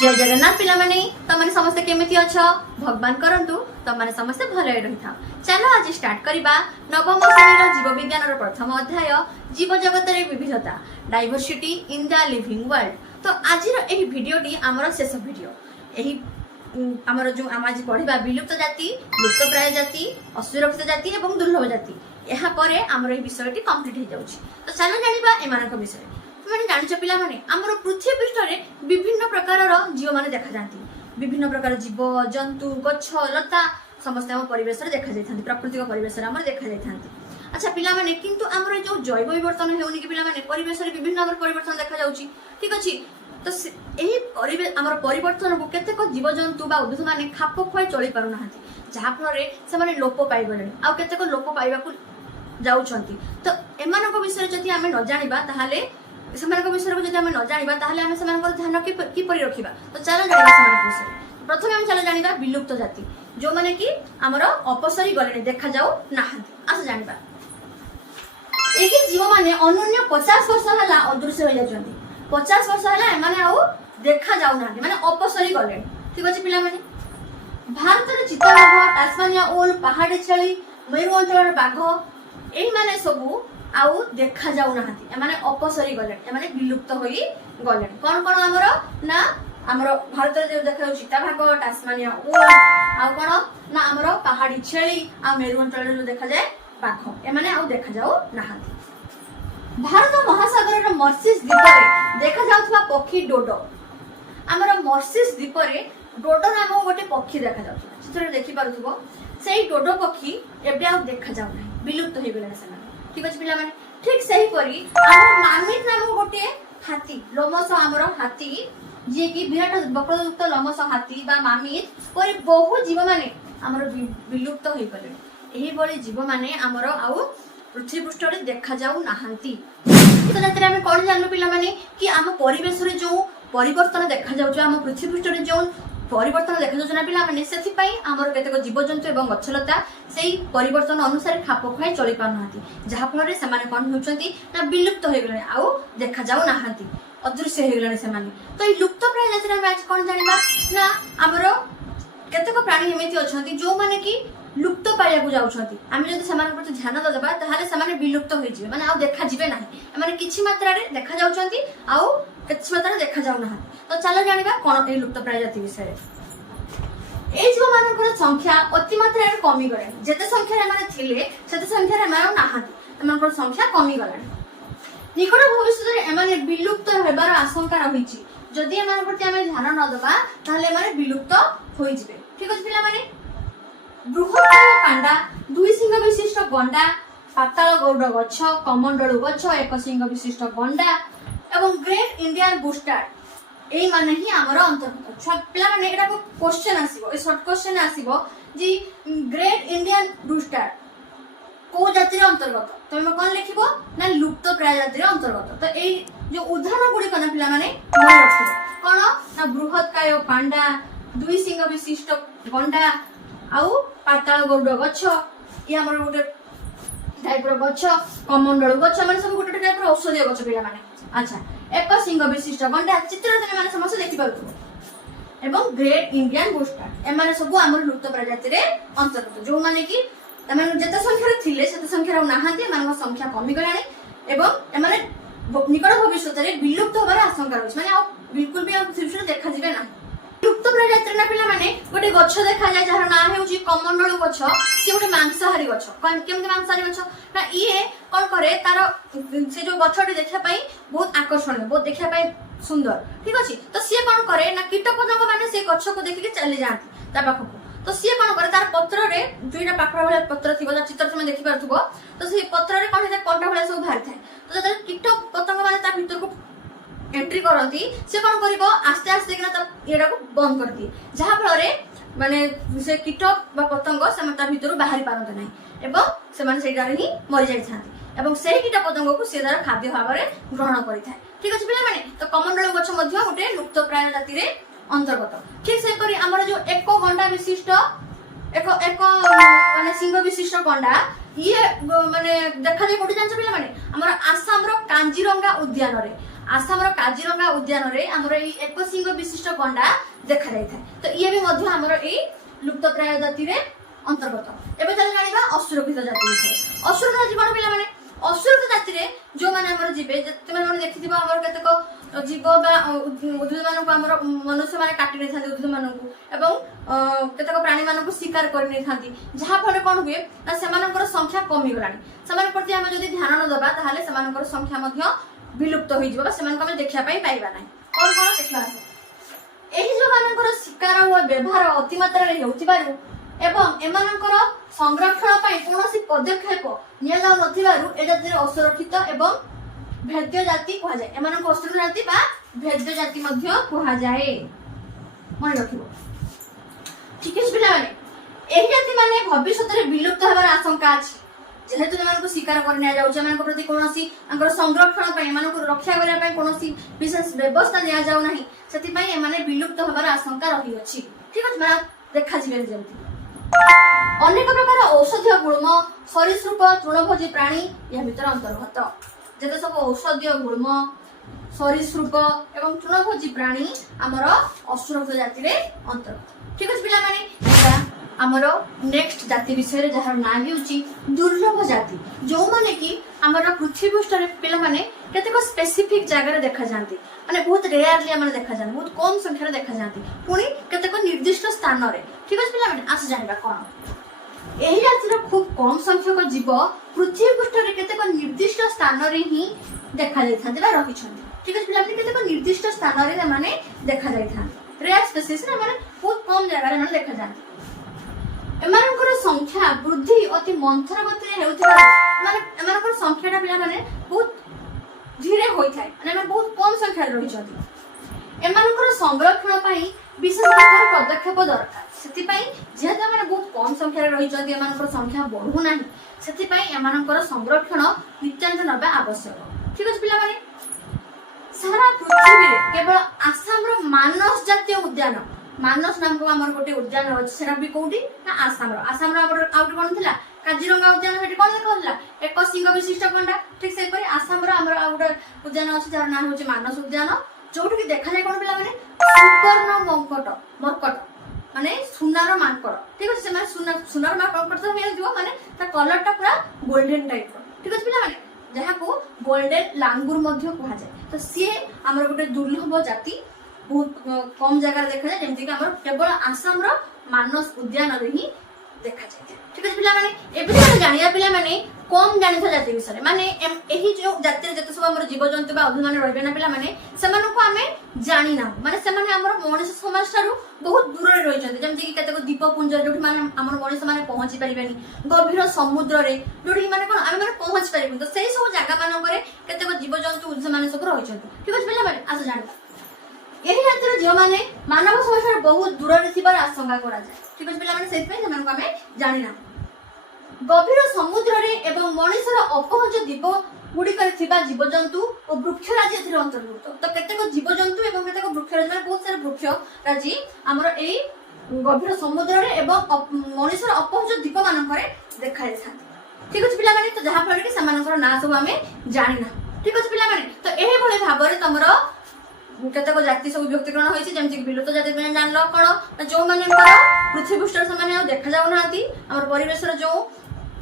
जय जगन्नाथ पिला माने तमने समस्त केमिति अछ भगवान करंतु तमने समस्त भले रही था। चलो आज स्टार्ट करिबा नवम श्रेणीर जीव विज्ञान प्रथम अध्याय जीव जगत रे विविधता diversity in the living world. तो आज एही भिडियोटी हमर शेष भिडियो एही हमर जो हम आज पढ़िबा विलुप्त जाति लुप्तप्राय जाति असुरक्षित जाति एवं दुर्लभ जाति एहा परे हमर एही विषयटी कंप्लीट हो जाउछि। तो चलो जानिबा एमानक विषय। मैंने जानिछ पिला माने हमर पृथ्वी पृष्ठ रे विभिन्न प्रकार जीव माने देखा जाती। विभिन्न प्रकार जीव जंतु गछ लता समस्त हम परिवेश रे देखा जायथांती प्राकृतिक परिवेश रे हमर देखा जायथांती। अच्छा पिला माने किंतु हमर जो जैव विवर्तन हेउनी कि पिला माने परिवेश रे विभिन्न हमर परिवर्तन देखा जाउची। ठीक अछि। तो एही परिवेश हमर परिवर्तन को केतेक जीव जंतु बा उद्भिद माने खाप खुआई चली पारु नाहांती जहा फल रे से माने लोप पाइ गलेनी आ केतेक लोप पाइबा को जाउछंती। तो एमानक विषय जति हमें न जानिबा ताहाले सेमानक विषय को जति हमें न जानिबा ताहाले हमें सेमानक ध्यान कि परि रखिबा। तो चलो जानिबा सेमानक विषय। प्रथमे हम चलो जानिबा विलुप्त जाति जो माने कि हमर अपसरी गलेनी देखा जाऊ नाहांती। आस जानिबा एही जीव माने अन्य 50 वर्ष हला अदृश्य हो जाचंती। 50 वर्ष हला माने आउ देखा जाऊ नाहांती माने अपसरी गलेनी। ठीक अछि पिला माने भारत रे चिताबाघ टास्मानिया ओल पहाड़ी छेली मयूर अंचल बाघ एही माने सबु आउ देखा जाऊ नाहांती माने अपसरी गलेनी माने विलुप्त होई गलेनी। कोन कोन हमर ना हमर भारत रे देखा जाऊ चिताबाघ टास्मानिया ओल आउ कोन ना हमर पहाड़ी छेली आ मयूर अंचल रे देखा जाय बाघ ए माने आउ देखा जाऊ नाहांती। भारत महासागर रे मर्सिस द्वीप रे देखा जाउथबा पक्षी डोडो हमर मर्सिस द्वीप रे डोडो नाम गोटे पक्षी देखा जाउछ। चित्र देखि पारुथबो सेही डोडो पक्षी एबे आउ देखा जाउ नै विलुप्त होई गेले से। ठीक अछि पिला माने ठीक सही परी हमर मामित नाम गोटे हाथी लोमस हमर हाथी जे कि विराट बक्रयुक्त लोमस हाथी बा मामित परी बहु जीव माने हमर विलुप्त होई गेले। एही बळी जीव माने हमर आउ पृथ्वी पृष्ठ रे देखा जाऊ नाहांती। तो जतरे हम कोन जानलो पिला माने कि हम परिवेश रे जो परिवर्तन देखा जाउछ हम पृथ्वी पृष्ठ रे जो परिवर्तन देखा जाउछ ना पिला माने सेथि पई हमर केतेक जीव जंतु एवं गछलता सेही परिवर्तन अनुसार खाप खुआई चली पार नाहांती जहा फल रे समान कोन होचंती ना विलुप्त होई गेले आउ देखा जाऊ नाहांती अदृश्य होई गेले समान। तो ई लुप्त प्राणी जतरे हम आज कोन जानिबा ना हमर केतेक प्राणी एमिति अछंती जो माने कि लुप्त पाया को जाउछंती आमे जदि समान प्रति ध्यान दबा ताहाले समान विलुप्त होई जिवे माने आउ देखा जिवे नाही माने किछि मात्रा रे देखा जाउछंती आउ किछि मात्रा रे देखा जाउ नाही। तो चलो जानिबा कोन ए लुप्त प्राय जाति विषय। ए जीव मानकर संख्या अति मात्रा रे कमी गले जेते संख्या रे माने थिले सेते संख्या रे माने नाहांती एमानकर संख्या कमी गले। निकट भविष्य रे एमाने विलुप्त हेबार आशंका रहिछि जदि एमान प्रति आमे ध्यान न दबा ताहाले माने विलुप्त होई जिवे। ठीक अछि पिला माने बृहत्तम पांडा दुई सिंह विशिष्ट गंडा पाताल गौड़ गछ कमंडलू गछ एक सिंह विशिष्ट गंडा एवं ग्रेट इंडियन बुस्टार्ड एई माने ही हमर अंतर्गत पिला माने एटा को क्वेश्चन आसीबो ए शॉर्ट क्वेश्चन आसीबो जी ग्रेट इंडियन बुस्टार्ड को जाति रे अंतर्गत तो हम कोन लिखिबो ना लुप्त प्राय जाति रे अंतर्गत। तो एई जो उदाहरण गुडी कोन पिला माने मन रखिबो कोन ना बृहत्काय पांडा दुई सिंह विशिष्ट गंडा आउ पाताल गौड़ गछ ये हमर गोटे टाइप रो गछ कमंडल गछ माने सब गोटे टाइप रो औषधीय गछ पिला माने। अच्छा एक सिंह विशिष्ट गंडा चित्र तने माने समस्त देखि पाउथबो एवं ग्रेट इंडियन बुस्टार्ड ए माने सब हमर लुप्त प्रजाति रे अंतर्गत जो माने कि एमाने जते संख्या रे थिले सेते संख्या रे नाहांती माने संख्या कमी गलानी एवं एमाने निकट भविष्य रे विलुप्त होबार आशंका रहछ माने आ बिल्कुल भी पृथ्वी देखा जिवे ना। लुप्त प्रजाति ना पिला माने गोटे गछ देखा जाय जहार नाम हेउची कमंडलू गछ से गोटे मांसाहारी गछ केमते मांसाहारी गछ ना इए कोन करे तार से जो गछटी देखा पई बहुत आकर्षणीय बहुत देखा पई सुंदर। ठीक अछि। तो से कोन करे ना कीट पतंग माने से गछ को देखि के चली जांती ता पाखो। तो से कोन करे तार पत्र रे दुईटा पाखरा वाला पत्र थिबो ता चित्र तुम देखि पारथुबो तो से पत्र रे कोन हे कंटा वाला सब बाहर थाए तो जब कीट पतंग माने ता भीतर को एंट्री करती से कोन करिवो आस्ते आस्ते किना त एडा को बंद कर दी जहा फल रे माने से कीट बा पतंग से मता भीतर बाहरी पारंत नै एवं से माने सेटा रे ही मरि जाय छांती एवं सेही कीट पतंग को से द्वारा खाद्य भाव रे ग्रहण करि थाए। ठीक अछि पिला माने तो कमंडल गछ मध्य गोटे लुप्त प्राय जाति रे अंतर्गत। ठीक से करी हमर जो एक गंडा विशिष्ट एक माने सिंह विशिष्ट गंडा ये माने देखा जाय कोठी जान्छ पिला माने हमर आसाम रो कांजीरंगा उद्यान रे आसाम काजीरंगा उद्यान रे हमर एई एकसिंग विशिष्ट गंडा देखा जाय थाए। तो ये भी मध्य हमर एई लुप्तप्राय जाति रे अंतर्गत। एबे चल जानिबा असुरक्षित जाति विषय। असुरक्षित जाति कोन पिला माने असुरक्षित जाति रे जो माने हमर जीवे जते माने देखिथिबा हमर केतक जीव बा उद्भिद मानक हमर मनुष्य माने काटि नै थांती उद्भिद मानक एवं केतक प्राणी मानक शिकार कर नै थांती जहा फले कोन हुए ना सेमानकर संख्या कमी गलानी। सेमान प्रति हम जदी ध्यान न दबा ताहाले सेमानकर संख्या मध्य विलुप्त होई जिवो बा सेमानक हम देखिया पई पाइबा नै। कोन कोन देखिबा आसे एही जो मानकर शिकार व व्यवहार अति मात्रा रे हेउतिबारु एवं एमानकर संरक्षण पई कोनोसी पदक्षेप निया जाउ नथिबारु ए जातिर असुरक्षित एवं भेद्य जाति कहा जाए। एमानक असुरक्षित जाति बा भेद्य जाति मध्य कहा जाए। मन रखिबो ठीक है पिला माने एही जाति माने भविष्यत रे विलुप्त हेबार आशंका अछि। जेहेतु एमानक शिकार कर निया जाउ एमानक प्रति कोनोसी अंकर संरक्षण पई एमानक रक्षा करिया पई कोनोसी विशेष व्यवस्था निया जाउ नाही सेति पई एमाने विलुप्त हेबार आशंका रही अछि। ठीक अछि माने देखा जिवे जेमति अनेक प्रकार औषधीय गुल्म सरीसृप तृणभोजी प्राणी या भीतर अंतर्गत। जेते सब औषधीय गुल्म सरीसृप एवं तृणभोजी प्राणी आमर असुरक्षित जाति रे अंतर्गत। ठीक अछि पिला माने आमर नेक्स्ट जाति विषय रे जहार नाम हेउची दुर्लभ जाति जो माने कि आमर पृथ्वी पृष्ठ रे पिला माने केतेक स्पेसिफिक जगह रे देखा जांती माने बहुत रेयरली हमर देखा जांती बहुत कम संख्या रे देखा जांती पुनी केतेक निर्दिष्ट स्थान रे। ठीक अछि पिला माने आस जानिबा कोन एही जातिर खूब कम संख्यक जीव पृथ्वी पृष्ठ रे केतेक निर्दिष्ट स्थान रे ही देखा जाय थांती बा रही छथि। ठीक अछि पिला माने केतेक निर्दिष्ट स्थान रे माने देखा जाय थांती रेयर स्पेसीज रे माने बहुत कम जगह रे माने देखा जांती। एमानकर संख्या वृद्धि अति मंथर गति रे हेउथिबा माने एमानकर संख्याटा पिला माने बहुत धीरे होई थाय माने बहुत कम संख्या रे रही छथि। एमानकर संरक्षण पई विशेष प्रकार पदक्षेप दरकार सेति पई जेहेतु माने बहुत कम संख्या रे रही छथि एमानकर संख्या बढ़ू नाही सेति पई एमानकर संरक्षण नित्यांत नबे आवश्यक। ठीक अछि पिला माने सारा पृथ्वी रे केवल आसाम रो मानस जातीय उद्यान मानस नाम को हमर गोटे उद्यान अछि सेरा भी कोउडी ना आसाम रो हमर आउट कोन थिला काजीरंगा उद्यान हेटी कोन देखला एक सिंह विशिष्ट गंडा। ठीक से परि आसाम रो हमर आउट उद्यान अछि जार नाम होछि मानस उद्यान जोठी कि देखा जाय कोन पिला माने सुवर्ण मरकट माने सुनार मानकर। ठीक अछि से माने सुनार मानकर तो हे दियो माने ता कलर टा पूरा गोल्डन टाइप रो। ठीक अछि पिला माने जहा को गोल्डन लांगुर मध्य कहा जाय। तो सी हमर गोटे दुर्लभ जाति बहुत कम जगह देखा जाए जेमति कि हमर केवल आसाम रो मानस उद्यान रे ही देखा जाय। ठीक अछि पिला माने एबे हम जानिया पिला माने कम जानि था जाति विषय माने एही जो जाति जते सब हमर जीव जंतु बा अभिमान रहबे ना पिला माने सेमान को हमें जानि ना माने सेमाने हमर मनुष्य समाज थारु बहुत दूर रे रहि जंते जेमति कि केतक द्वीपपुंज जोठी माने हमर मनुष्य माने पहुंची परिबेनी गभीर समुद्र रे जोठी माने कोन आमे माने पहुंच परिबेनी तो सेही सब जागा मान करे केतक जीव जंतु माने सब रहि जंते। ठीक अछि पिला माने आस जानि एही जातिर जीव माने मानव समाज बहुत दूर रे थिबार आशंका करा जाय। ठीक अछि पिला माने सेति पे सेमान को हमें जानि ना गभीर समुद्र रे एवं मनुष्यर अपहंच द्वीप गुडी कर थिबा जीव जंतु और वृक्ष राज्य थिर अंतर्भुक्त। तो केतेक जीव जंतु एवं केतेक वृक्ष राज्य में बहुत सारे वृक्ष राज्य हमर एई गभीर समुद्र रे एवं मनुष्यर अपहंच द्वीप मान करे देखा जाय। ठीक अछि पिला माने तो जहा फल कि समानकर ना सब हमें जानि ना। ठीक अछि पिला माने तो एही भले भाबरे तमरो केतेक जाति सब विभक्तिकरण होइछि जेमति कि विलुप्त जाति में जानलो कोन जो माने पृथ्वी पृष्ठ सामान्य देखा जाउ नाती हमर परिवेश रो जो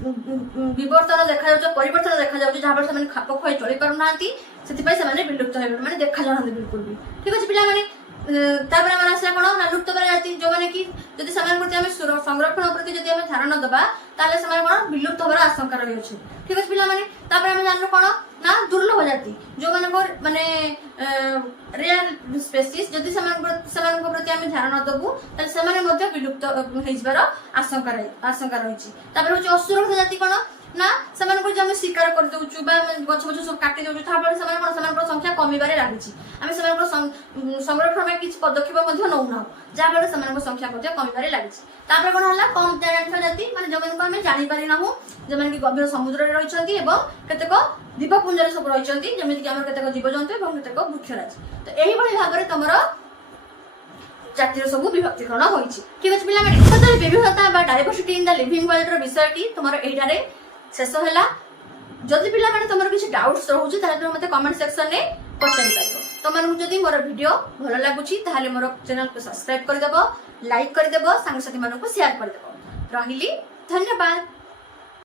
विवर्तन देखा जाउ परिवर्तन देखा जाउ जहा पर से माने खाप खोय चली पारु नाती सेति पय से माने विलुप्त हेबे माने देखा जाउ नाती बिल्कुल भी। ठीक अछि पिला माने तापर हमरा आसे कोन ना लुप्त पर जाति जो माने कि जदि समान प्रति हम संरक्षण प्रति जदि हम धारण दबा ताले समान कोन विलुप्त होबार आशंका रहि अछि। ठीक अछि पिला माने तापर हम जानलो कोन ना दुर्लभ जाति जो माने रेयर स्पेसीज जदि समान प्रति हम ध्यान दबु ताले समान मध्ये विलुप्त हेजबार आशंका रहिछि। तापर होछि असुरक्षित जाति कोन ना समान को हम शिकार कर दउछु बा गछ गछ सब काटि दउछु था पर समान संख्या कमिबारे लागिछि आमे समान को संरक्षण में किछ पदक्षेप मध्ये नउ ना जा पर समान संख्या मध्ये कमिबारे लागिछि। तापर कोन हला कम जाति माने जमन को हम जानि पारि नाहु जमन कि गभीर समुद्र रे रहिछंती एवं केतेक द्वीपपुंज रे सब रहिछंती जेमिति कि हमर केतेक जीव जंतु एवं केतेक वृक्ष राज्य। तो एही भली भाबरे तमर जातिर सब विभक्तिकरण होइछि। ठीक अछि पिला माने सतरे विविधता बा diversity in the living world रो विषयटी तमर एटारे शेष होला। जदि पिला माने तमर किछ डाउट्स रहउछि ताले मते कमेंट सेक्शन रे ପଚାରି ପାରିବ। ତମମାନଙ୍କୁ ଯଦି ମୋର ଭିଡ଼ିଓ ଭଲ ଲାଗୁଛି ତାହେଲେ ମୋର ଚ୍ୟାନେଲକୁ ସବସ୍କ୍ରାଇବ କରିଦେବ, ଲାଇକ୍ କରିଦେବ, ସାଙ୍ଗସାଥି ମାନଙ୍କୁ ସେୟାର କରିଦେବ। ରହିଲି, ଧନ୍ୟବାଦ।